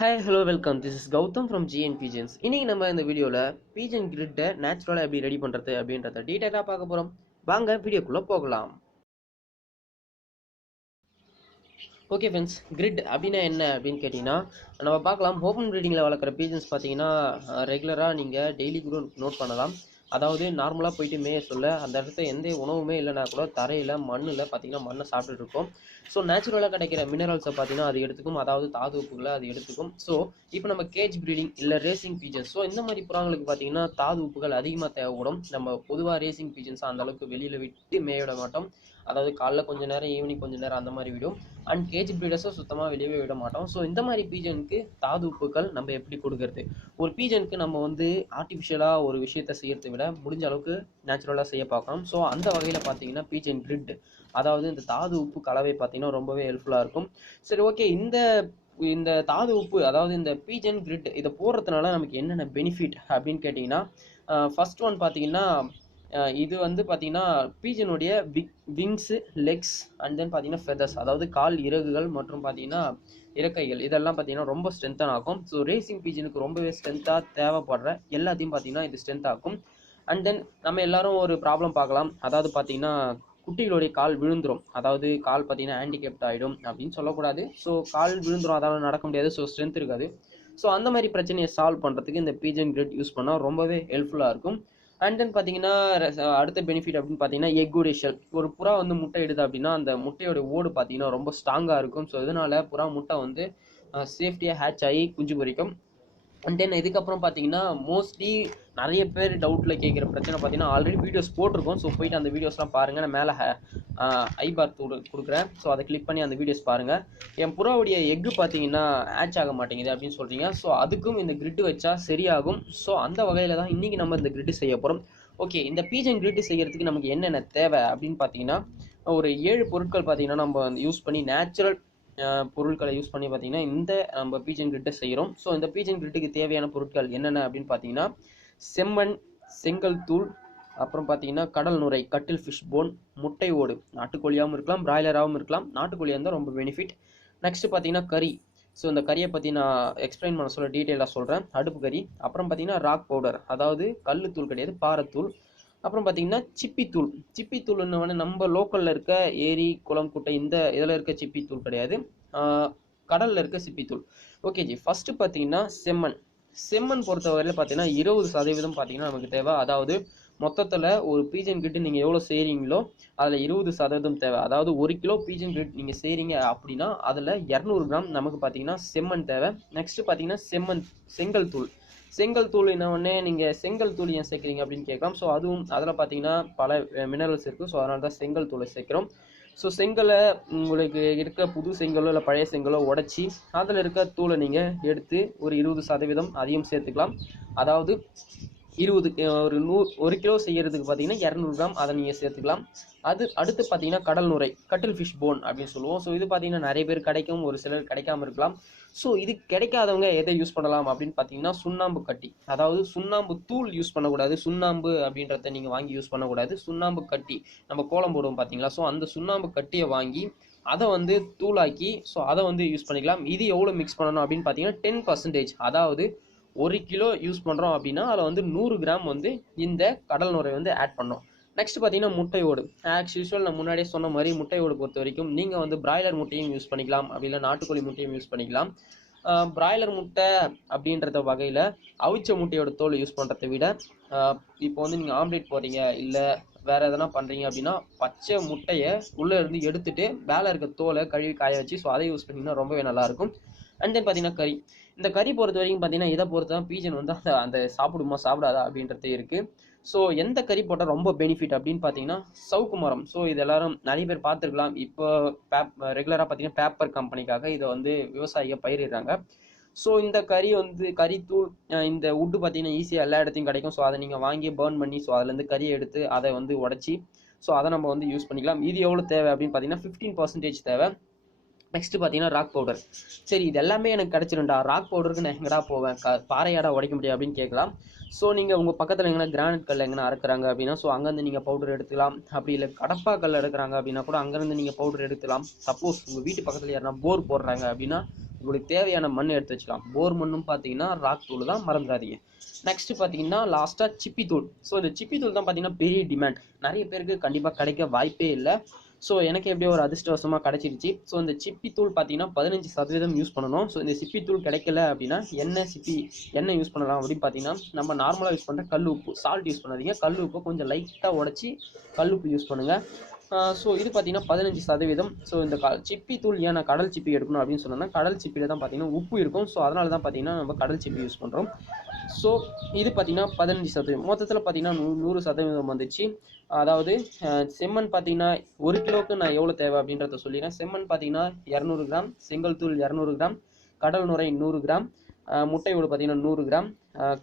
Hi, hello, welcome. This is Gautam from GN Pigeons. இன்னைக்கு நம்ம இந்த வீடியோல பீஜன் கிரிட்டை நேச்சுரலா எப்படி ரெடி பண்றது அப்படின்றத டீடைலா பார்க்க போறோம். வாங்க வீடியோக்குள்ள போகலாம். ஓகே ஃப்ரெண்ட்ஸ், கிரிட் அப்படின்னா என்ன அப்படின்னு கேட்டிங்கன்னா நம்ம பார்க்கலாம். ஓப்பன் ப்ரீடிங்கில் வளர்க்குற பீஜன்ஸ் பார்த்தீங்கன்னா ரெகுலராக நீங்கள் டெய்லி கூட நோட் பண்ணலாம். அதாவது நார்மலாக போயிட்டு மேய சொல்ல அந்த இடத்துல எந்த உணவுமே இல்லைனா கூட தரையில் மண்ணில் பார்த்தீங்கன்னா மண்ணை சாப்பிட்டுட்டு இருக்கும். ஸோ நேச்சுரலாக கிடைக்கிற மினரல்ஸை பார்த்தீங்கன்னா அது எடுத்துக்கும், அதாவது தாது உப்புகளை அது எடுத்துக்கும். ஸோ இப்போ நம்ம கேஜ் ப்ரீடிங் இல்லை ரேசிங் பீஜன்ஸ், ஸோ இந்த மாதிரி புறாங்களுக்கு பார்த்தீங்கன்னா தாது உப்புகள் அதிகமாக தேவைப்படும். நம்ம பொதுவாக ரேசிங் பீஜன்ஸ் அந்த அளவுக்கு வெளியில் விட்டு மேய விட மாட்டோம். அதாவது காலைல கொஞ்சம் நேரம், ஈவினிங் கொஞ்சம் நேரம் அந்த மாதிரி விடும். அண்ட் கேஜ் ப்ரீடர்ஸை சுத்தமாக வெளியவே விட மாட்டோம். ஸோ இந்த மாதிரி பீஜனுக்கு தாது உப்புகள் நம்ம எப்படி கொடுக்கறது? ஒரு பீஜனுக்கு நம்ம வந்து ஆர்டிஃபிஷியலாக ஒரு விஷயத்தை செய்யறதை விட முடிஞ்ச அளவுக்கு நேச்சுரலாக செய்ய பார்க்கணும். ஸோ அந்த வகையில் பார்த்தீங்கன்னா பீஜன் கிரிட், அதாவது இந்த தாது உப்பு கலவை பார்த்தீங்கன்னா ரொம்பவே ஹெல்ப்ஃபுல்லாக இருக்கும். சரி, ஓகே, இந்த இந்த தாது உப்பு அதாவது இந்த பீஜன் கிரிட் இதை போடுறதுனால நமக்கு என்னென்ன பெனிஃபிட் அப்படின்னு கேட்டிங்கன்னா, ஃபர்ஸ்ட் ஒன் பார்த்தீங்கன்னா இது வந்து பார்த்தீங்கன்னா பீஜனுடைய விங்ஸு, லெக்ஸ் அண்ட் தென் பார்த்தீங்கன்னா ஃபெதர்ஸ், அதாவது கால் இறகுகள் மற்றும் பார்த்தீங்கன்னா இறக்கைகள், இதெல்லாம் பார்த்தீங்கன்னா ரொம்ப ஸ்ட்ரென்த்தாக ஆகும். ஸோ ரேசிங் பீஜனுக்கு ரொம்பவே ஸ்ட்ரென்த்தாக தேவைப்படுற எல்லாத்தையும் பார்த்தீங்கன்னா இது ஸ்ட்ரென்த் ஆகும். அண்ட் தென் நம்ம எல்லாரும் ஒரு ப்ராப்ளம் பார்க்கலாம். அதாவது பார்த்தீங்கன்னா குட்டிகளுடைய கால் விழுந்துடும், அதாவது கால் பார்த்தீங்கன்னா ஹேண்டிகேப்ட் ஆகிடும் அப்படின்னு சொல்லக்கூடாது. ஸோ கால் விழுந்துடும், அதால் நடக்க முடியாது, ஸோ ஸ்ட்ரென்த் இருக்காது. ஸோ அந்த மாதிரி பிரச்சனையை சால்வ் பண்ணுறதுக்கு இந்த பீஜன் கிரிட் யூஸ் பண்ணால் ரொம்பவே ஹெல்ப்ஃபுல்லாக இருக்கும். அண்ட் தென் பார்த்தீங்கன்னா அடுத்த பெனிஃபிட் அப்படின்னு பார்த்தீங்கன்னா எக்குடைய ஷெல். ஒரு புறா வந்து முட்டை இடுது அப்படின்னா அந்த முட்டையோட ஓடு பார்த்தீங்கன்னா ரொம்ப ஸ்ட்ராங்காக இருக்கும். ஸோ இதனால புறா முட்டை வந்து சேஃப்டியாக ஹேட்ச் ஆகி குஞ்சு பொரிக்கும். அண்ட் தென் இதுக்கப்புறம் பார்த்தீங்கன்னா மோஸ்ட்லி நிறைய பேர் டவுட்டில் கேட்குற பிரச்சனை பார்த்தீங்கன்னா ஆல்ரெடி வீடியோஸ் போட்டிருக்கோம். ஸோ போயிட்டு அந்த வீடியோஸ்லாம் பாருங்கள். நான் மேலே ஐபார் கொடுக்குறேன். ஸோ அதை கிளிக் பண்ணி அந்த வீடியோஸ் பாருங்கள். என் புறாவுடைய எக்கு பார்த்தீங்கன்னா ஹேட்ச் ஆக மாட்டேங்குது அப்படின்னு சொல்கிறீங்க. ஸோ அதுக்கும் இந்த கிரிட்டு வச்சா சரியாகும். ஸோ அந்த வகையில் தான் இன்றைக்கி நம்ம இந்த கிரிட்டு செய்ய போகிறோம். ஓகே, இந்த பீஜன் கிரிட்டு செய்கிறதுக்கு நமக்கு என்னென்ன தேவை அப்படின்னு பார்த்தீங்கன்னா ஒரு 7 பொருட்கள் பார்த்தீங்கன்னா நம்ம யூஸ் பண்ணி நேச்சுரல் பொருட்களை யூஸ் பண்ணி பார்த்தீங்கன்னா இந்த நம்ம பீஜன் கிரிட்டை செய்கிறோம். ஸோ இந்த பீஜன் கிரிட்டுக்கு தேவையான பொருட்கள் என்னென்ன அப்படின்னு பார்த்தீங்கன்னா செம்மண், செங்கல் தூள், அப்புறம் பார்த்தீங்கன்னா கடல் நுரை, கட்டில் ஃபிஷ் போன், முட்டை ஓடு, நாட்டுக்கோழியாகவும் இருக்கலாம், பிராய்லராகவும் இருக்கலாம். நாட்டுக்கோழியாக இருந்தால் ரொம்ப பெனிஃபிட். நெக்ஸ்ட் பார்த்தீங்கன்னா கறி. ஸோ இந்த கறியை பற்றி நான் எக்ஸ்பிளைன் பண்ண சொல்ல டீட்டெயிலாக சொல்கிறேன். அடுப்பு கறி. அப்புறம் பார்த்தீங்கன்னா ராக் பவுடர், அதாவது கல் தூள் கிடையாது, பாறைத்தூள். அப்புறம் பார்த்தீங்கன்னா சிப்பித்தூள். சிப்பித்தூள்னு வந்து நம்ம லோக்கலில் இருக்க ஏரி, குளம், குட்டை இந்த இதில் இருக்க சிப்பித்தூள் கிடையாது, கடலில் இருக்க சிப்பித்தூள். ஓகே ஜி, ஃபஸ்ட்டு பார்த்தீங்கன்னா செம்மண். செம்மண் பொறுத்தவரையில் பார்த்தீங்கன்னா 20% பார்த்தீங்கன்னா நமக்கு தேவை. அதாவது மொத்தத்தில் ஒரு பீஜன் கிரிட் நீங்கள் எவ்வளோ செய்கிறீங்களோ அதில் 20% தேவை. அதாவது 1 கிலோ பீஜன் கிரிட் நீங்கள் செய்கிறீங்க அப்படின்னா அதில் 200 கிராம் நமக்கு பார்த்தீங்கன்னா செம்மண் தேவை. நெக்ஸ்ட்டு பார்த்தீங்கன்னா செங்கல் தூள். செங்கல் தூள் என்ன ஒன்று, நீங்கள் செங்கல் தூள் ஏன் சேர்க்குறீங்க அப்படின்னு கேட்கலாம். ஸோ அதுவும் அதில் பார்த்தீங்கன்னா பல மினரல்ஸ் இருக்குது. ஸோ அதனால தான் செங்கல் தூளை சேர்க்குறோம். ஸோ செங்கலை உங்களுக்கு இருக்க புது செங்கலோ இல்லை பழைய செங்கலோ உடச்சி அதில் இருக்க தூளை நீங்கள் எடுத்து ஒரு 20% அதையும் சேர்த்துக்கலாம். அதாவது 1 கிலோ செய்கிறதுக்கு பார்த்தீங்கன்னா 200 கிராம் அதை நீங்கள் சேர்த்துக்கலாம். அடுத்து பார்த்தீங்கன்னா கடல் நுரை, கட்டில் ஃபிஷ் போன் அப்படின்னு சொல்லுவோம். ஸோ இது பார்த்தீங்கன்னா நிறைய பேர் கிடைக்கும், ஒரு சிலர் கிடைக்காம இருக்கலாம். ஸோ இது கிடைக்காதவங்க எதை யூஸ் பண்ணலாம் அப்படின்னு பார்த்தீங்கன்னா சுண்ணாம்பு கட்டி, அதாவது சுண்ணாம்பு தூள் யூஸ் பண்ணக்கூடாது. சுண்ணாம்பு அப்படின்றத நீங்கள் வாங்கி யூஸ் பண்ணக்கூடாது. சுண்ணாம்பு கட்டி நம்ம கோலம் போடுவோம் பார்த்தீங்களா, ஸோ அந்த சுண்ணாம்பு கட்டியை வாங்கி அதை வந்து தூளாக்கி ஸோ அதை வந்து யூஸ் பண்ணிக்கலாம். இது எவ்வளோ மிக்ஸ் பண்ணணும் அப்படின்னு பார்த்தீங்கன்னா 10%, அதாவது 1 கிலோ யூஸ் பண்ணுறோம் அப்படின்னா அதில் வந்து 100 கிராம் வந்து இந்த கடல் நுரை வந்து ஆட் பண்ணோம். நெக்ஸ்ட் பார்த்தீங்கன்னா முட்டையோடு. ஆஸ் யூஸ்வல் நான் முன்னாடியே சொன்ன மாதிரி முட்டையோடு பொறுத்த வரைக்கும் நீங்கள் வந்து பிராய்லர் முட்டையும் யூஸ் பண்ணிக்கலாம், அப்படி இல்லை நாட்டுக்கோழி முட்டையும் யூஸ் பண்ணிக்கலாம். பிராய்லர் முட்டை அப்படின்றத வகையில் அவிச்ச முட்டையோட தோல் யூஸ் பண்ணுறதை விட இப்போ வந்து நீங்கள் ஆம்லேட் போடுறீங்க இல்லை வேறு எதனா பண்ணுறீங்க அப்படின்னா பச்சை முட்டையை உள்ளே இருந்து எடுத்துகிட்டு மேலே இருக்க தோலை கழுவி காய வச்சு ஸோ அதை யூஸ் பண்ணிங்கன்னா ரொம்பவே நல்லாயிருக்கும். அண்ட் தென் பார்த்தீங்கன்னா கறி. இந்த கறி பொறுத்த வரைக்கும் பார்த்தீங்கன்னா இதை பொறுத்து தான் பீஜன் வந்து அந்த சாப்பிடுமா சாப்பிடாதா அப்படின்றதே இருக்குது. ஸோ எந்த கறி போட்டால் ரொம்ப பெனிஃபிட் அப்படின்னு பார்த்தீங்கன்னா சவுக்கு மரம். ஸோ இது எல்லாரும் நிறைய பேர் பார்த்துருக்கலாம். இப்போ ரெகுலராக பார்த்தீங்கன்னா பேப்பர் கம்பெனிக்காக இதை வந்து விவசாயிகள் பயிரிடுறாங்க. ஸோ இந்த கறி வந்து கறித்தூள், இந்த உட்டு பார்த்தீங்கன்னா ஈஸியாக எல்லா இடத்தையும் கிடைக்கும். ஸோ அதை நீங்கள் வாங்கி பேர்ன் பண்ணி ஸோ அதுலேருந்து கறியை எடுத்து அதை வந்து உடச்சி ஸோ அதை நம்ம வந்து யூஸ் பண்ணிக்கலாம். இது எவ்வளோ தேவை அப்படின்னு பார்த்தீங்கன்னா 15% தேவை. நெக்ஸ்ட்டு பார்த்தீங்கன்னா ராக் பவுடர். சரி இது எல்லாமே எனக்கு கிடச்சிரும்டா, ராக் பவுடருக்கு நான் எங்கடா போவேன், பாறையாடா உடைக்க முடியும் அப்படின்னு கேட்கலாம். ஸோ நீங்கள் உங்கள் பக்கத்தில் எங்கன்னா கிரானைட் கல் எங்கன்னா அறுக்குறாங்க அப்படின்னா ஸோ அங்கேருந்து நீங்கள் பவுடர் எடுத்துக்கலாம். அப்படி இல்லை கடப்பா கல் எடுக்கிறாங்க அப்படின்னா கூட அங்கேருந்து நீங்கள் பவுடர் எடுத்துக்கலாம். சப்போஸ் உங்கள் வீட்டு பக்கத்தில் யாருன்னா போர் போடுறாங்க அப்படின்னா உங்களுக்கு தேவையான மண் எடுத்து வச்சுக்கலாம். போர் மண்ணும் பார்த்தீங்கன்னா ராக் தூள் தான், மறந்துடாதீங்க. நெக்ஸ்ட்டு பார்த்தீங்கன்னா லாஸ்ட்டாக சிப்பி தூள். ஸோ இந்த சிப்பி தூள் தான் பார்த்தீங்கன்னா பெரிய டிமாண்ட், நிறைய பேருக்கு கண்டிப்பாக கிடைக்க வாய்ப்பே இல்லை. ஸோ எனக்கு எப்படியோ ஒரு அதிர்ஷ்டவசமாக கிடச்சிருச்சு. ஸோ இந்த சிப்பி தூள் பார்த்தீங்கன்னா 15% யூஸ் பண்ணணும். ஸோ இந்த சிப்பி தூள் கிடைக்கல அப்படின்னா என்ன யூஸ் பண்ணலாம் அப்படின்னு பார்த்தீங்கன்னா நம்ம நார்மலாக யூஸ் பண்ணுற கல் உப்பு, சால்ட் யூஸ் பண்ணாதீங்க. கல் உப்பு கொஞ்சம் லைட்டாக உடச்சி கல் உப்பு யூஸ் பண்ணுங்கள். ஸோ இது பார்த்தீங்கன்னா 15%. ஸோ இந்த சிப்பி தூள் ஏன் நான் கடல் சிப்பி எடுக்கணும் அப்படின்னு சொன்னோன்னா கடல் சிப்பியில் தான் பார்த்தீங்கன்னா உப்பு இருக்கும். ஸோ அதனால தான் பார்த்தீங்கன்னா நம்ம கடல் சிப்பி யூஸ் பண்ணுறோம். ஸோ இது பார்த்தீங்கன்னா 15%. மொத்தத்தில் பார்த்தீங்கன்னா 100% வந்துச்சு. அதாவது செம்மண் பார்த்தீங்கன்னா 1 கிலோவுக்கு நான் எவ்வளோ தேவை அப்படின்றத சொல்லிடுறேன். செம்மண் பார்த்தீங்கன்னா 200 கிராம், செங்கல் தூள் 200 கிராம், கடல் நுரை 100 கிராம், முட்டை ஓடு பார்த்தீங்கன்னா 100 கிராம்,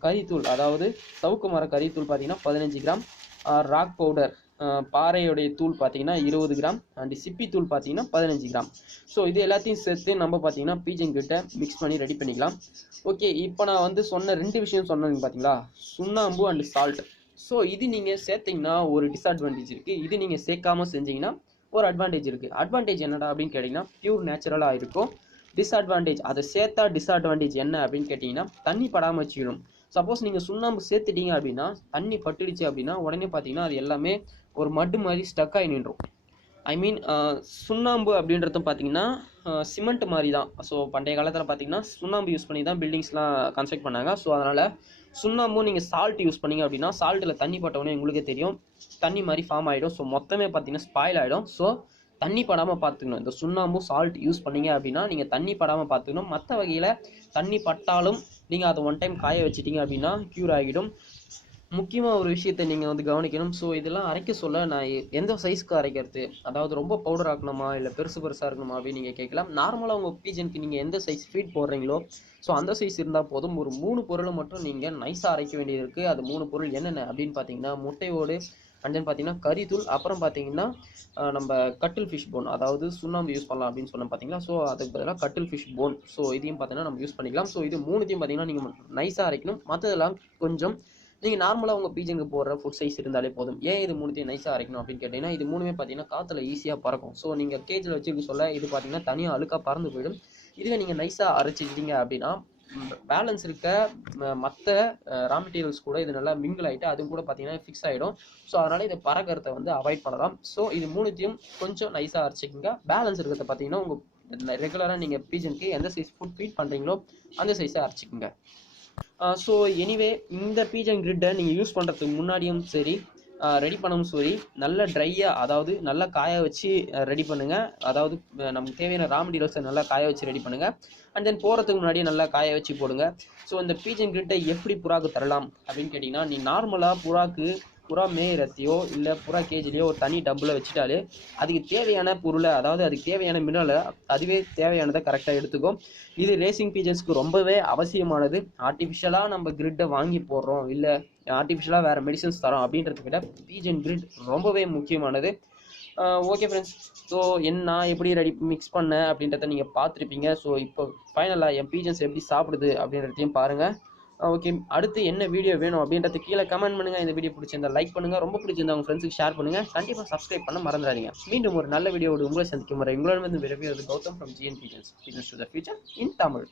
கறித்தூள் அதாவது சவுக்கு மர கறித்தூள் பார்த்தீங்கன்னா 15 கிராம், ராக் பவுடர் பாறையுடைய தூள் பார்த்தீங்கன்னா 20 கிராம், அண்ட் சிப்பி தூள் பார்த்தீங்கன்னா 15 கிராம். ஸோ இது எல்லாத்தையும் சேர்த்து நம்ம பார்த்தீங்கன்னா பீஜன் கிட்ட மிக்ஸ் பண்ணி ரெடி பண்ணிக்கலாம். ஓகே, இப்போ நான் வந்து சொன்ன 2 விஷயம் சொன்னேங்க பார்த்தீங்களா, சுண்ணாம்பு அண்ட் சால்ட். ஸோ இது நீங்கள் சேர்த்திங்கன்னா ஒரு டிஸ்அட்வான்டேஜ் இருக்குது, இது நீங்கள் சேர்க்காமல் செஞ்சிங்கன்னா ஒரு அட்வான்டேஜ் இருக்குது. அட்வான்டேஜ் என்னடா அப்படின்னு கேட்டிங்கன்னா பியூர் நேச்சுரலாக இருக்கும். டிஸ்அட்வான்டேஜ், அதை சேர்த்தா டிஸ்அட்வான்டேஜ் என்ன அப்படின்னு கேட்டிங்கன்னா தண்ணி படாமல் வச்சுக்கணும். சப்போஸ் நீங்கள் சுண்ணாம்பு சேர்த்துட்டீங்க அப்படின்னா தண்ணி பட்டுடுச்சு அப்படின்னா உடனே பார்த்தீங்கன்னா அது எல்லாமே ஒரு மட்டு மாதிரி ஸ்டக் ஆகி நின்றும். ஐ மீன் சுண்ணாம்பு அப்படின்றதும் பார்த்தீங்கன்னா சிமெண்ட் மாதிரி தான். ஸோ பண்டைய காலத்தில் பார்த்தீங்கன்னா சுண்ணாம்பு யூஸ் பண்ணி தான் பில்டிங்ஸ்லாம் கன்ஸ்ட்ரக்ட் பண்ணாங்க. ஸோ அதனால் சுண்ணாம்பும் நீங்கள் சால்ட் யூஸ் பண்ணிங்க அப்படின்னா சால்ட்டில் தண்ணி பட்டவுடனே உங்களுக்கே தெரியும் தண்ணி மாதிரி ஃபார்ம் ஆகிடும். ஸோ மொத்தமே பார்த்தீங்கன்னா ஸ்பாயில் ஆகிடும். ஸோ தண்ணி படாமல் பார்த்துக்கணும். இந்த சுண்ணாம்பு சால்ட் யூஸ் பண்ணீங்க அப்படின்னா நீங்கள் தண்ணி படாமல் பார்த்துக்கணும். மற்ற வகையில் தண்ணி பட்டாலும் நீங்கள் அதை ஒன் டைம் காய வச்சிட்டிங்க அப்படின்னா க்யூர் ஆகிடும். முக்கியமாக ஒரு விஷயத்தை நீங்கள் வந்து கவனிக்கணும். ஸோ இதெல்லாம் அரைக்க சொல்ல நான் எந்த சைஸ்க்கு அரைக்கிறது, அதாவது ரொம்ப பவுடர் ஆக்கணுமா இல்லை பெருசாக இருக்கணுமா அப்படின்னு நீங்கள் கேட்கலாம். நார்மலாக உங்கள் பீஜனுக்கு நீங்கள் எந்த சைஸ் ஃபீட் போடுறீங்களோ ஸோ அந்த சைஸ் இருந்தால் போதும். ஒரு 3 பொருளை மட்டும் நீங்கள் நைஸாக அரைக்க வேண்டியது இருக்குது. அது 3 பொருள் என்னென்ன அப்படின்னு பார்த்தீங்கன்னா முட்டையோடு, அண்ட் தென் பார்த்தீங்கன்னா கறித்தூள், அப்புறம் பார்த்தீங்கன்னா நம்ம கட்டில் ஃபிஷ் போன், அதாவது சுண்ணாம்பு யூஸ் பண்ணலாம் அப்படின்னு சொன்னோம் பார்த்தீங்களா. ஸோ அதுக்கு பதிலாக கட்டில் ஃபிஷ் போன். ஸோ இதையும் பார்த்தீங்கன்னா நம்ம யூஸ் பண்ணிக்கலாம். ஸோ இது 3த்தையும் பார்த்தீங்கன்னா நீங்கள் நைஸாக அரைக்கணும். மற்றதெல்லாம் கொஞ்சம் நீங்கள் நார்மலாக உங்கள் பீஜனுக்கு போடுற ஃபுட் சைஸ் இருந்தாலே போதும். ஏன் இது 3த்தையும் நைஸாக அரைக்கணும் அப்படின்னு கேட்டிங்கன்னா இது 3மே பார்த்தீங்கன்னா காற்றுல ஈஸியாக பறக்கும். ஸோ நீங்கள் கேஜில் வச்சுருக்க சொல்ல இது பார்த்தீங்கன்னா தனியாக அழுக்காக பறந்து போயிடும். இதுவே நீங்கள் நைஸாக அரைச்சிக்கிட்டீங்க அப்படின்னா பேலன்ஸ் இருக்க மற்ற ரா மெட்டீரியல்ஸ் கூட இது நல்லா மிங்கிள் ஆகிட்டு அதுவும் கூட பார்த்தீங்கன்னா ஃபிக்ஸ் ஆகிடும். ஸோ அதனால் இதை பறக்கிறத வந்து அவாய்ட் பண்ணலாம். ஸோ இது 3த்தையும் கொஞ்சம் நைஸாக அரைச்சிக்கோங்க. பேலன்ஸ் இருக்கிறத பார்த்தீங்கன்னா உங்கள் ரெகுலராக நீங்கள் பீஜனுக்கு எந்த சைஸ் ஃபுட் ஃபீட் பண்ணுறீங்களோ அந்த சைஸை அரைச்சிக்கோங்க. ஸோ எனிவே இந்த பீஜன் கிரிட்டை நீங்கள் யூஸ் பண்ணுறதுக்கு முன்னாடியும் சரி ரெடி பண்ணவும் சரி நல்ல ட்ரையாக, அதாவது நல்லா காய வச்சு ரெடி பண்ணுங்கள். அதாவது நமக்கு தேவையான ரா மெட்டீரியல்ஸை நல்லா காய வச்சு ரெடி பண்ணுங்கள். அண்ட் தென் போகிறதுக்கு முன்னாடியே நல்லா காய வச்சு போடுங்க. ஸோ இந்த பீஜன் கிரிட்டை எப்படி புறாக்கு தரலாம் அப்படின்னு கேட்டிங்கன்னா நீ நார்மலாக புறா மேயறத்தையோ இல்லை புறா கேஜிலையோ ஒரு தனி டப்பில் வச்சுட்டாலே அதுக்கு தேவையான பொருளை, அதாவது அதுக்கு தேவையான மினரலை அதுவே தேவையானதை கரெக்டாக எடுத்துக்கும். இது ரேசிங் பீஜன்ஸ்க்கு ரொம்பவே அவசியமானது. ஆர்டிஃபிஷியலாக நம்ம கிரிட்டை வாங்கி போடுறோம் இல்லை ஆர்டிஃபிஷியலாக வேறு மெடிசன்ஸ் தரோம் அப்படின்றத விட பீஜன் கிரிட் ரொம்பவே முக்கியமானது. ஓகே ஃப்ரெண்ட்ஸ், ஸோ நான் எப்படி மிக்ஸ் பண்ணேன் அப்படின்றத நீங்கள் பார்த்துருப்பீங்க. ஸோ இப்போ ஃபைனலாக என் பீஜன்ஸ் எப்படி சாப்பிடுது அப்படின்றதையும் பாருங்கள். ஓகே, அடுத்து என்ன வீடியோ வேணும் அப்படின்றது கீழே கமெண்ட் பண்ணுங்கள். இந்த வீடியோ பிடிச்சிருந்தா லைக் பண்ணுங்கள், ரொம்ப பிடிச்சிருந்தா உங்கள் ஃப்ரெண்ட்ஸுக்கு ஷேர் பண்ணுங்கள். கண்டிப்பாக சப்ஸ்கிரைப் பண்ண மறந்துடாதீங்க. மீண்டும் ஒரு நல்ல வீடியோவோடு உங்களை சந்திக்கும் முறை உங்களிடம் விரைவில் Gautam from GN Pigeons to the future in Tamil.